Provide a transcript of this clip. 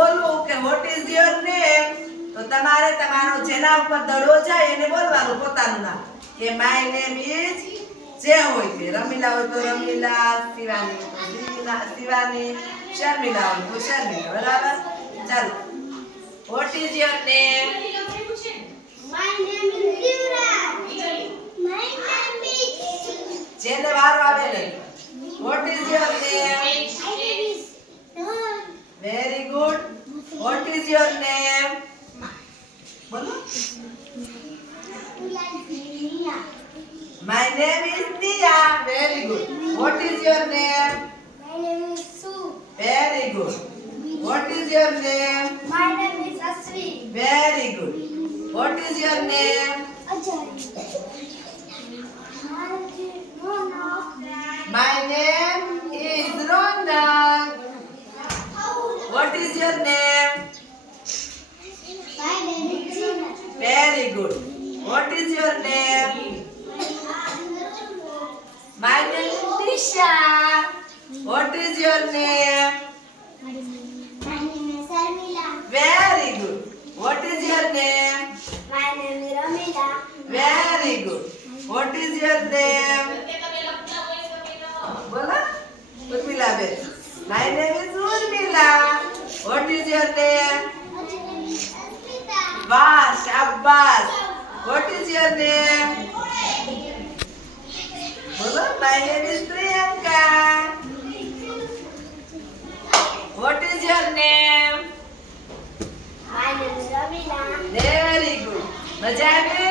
બોલવું કે vote is your name તો તમારે તમારો જેના ઉપર દડો જાય એને બોલવાનું પોતાનું નામ. કે માય નેમ ઇઝ જે હોય તે. રમીલા હોય તો રમીલા શિવાની શિવાના- શર્મિલા હોય તો શર્મિલા. બરાબર? ચાલો. What is your name. જેને વારો આવે ને what is your name is your name? बोलो. My name is Nia. Very good. What is your name? My name is Sue. Very good. What is your name? My name is Ashwi. Very good. What is your name? Ajay. My name is Ronak. What is your name? very good. What is your name? My name is Trisha. What is your name? My name is Armila. Very good. What is your name? My name is Ramila. Very good. What is your name? Bola? Urmila. My name is Urmila. What is your name? Asmita. વાહ શાબાશ vote is your name બોલો my name is Priyanka what is your name My name is Ramila. Very good મજા આવી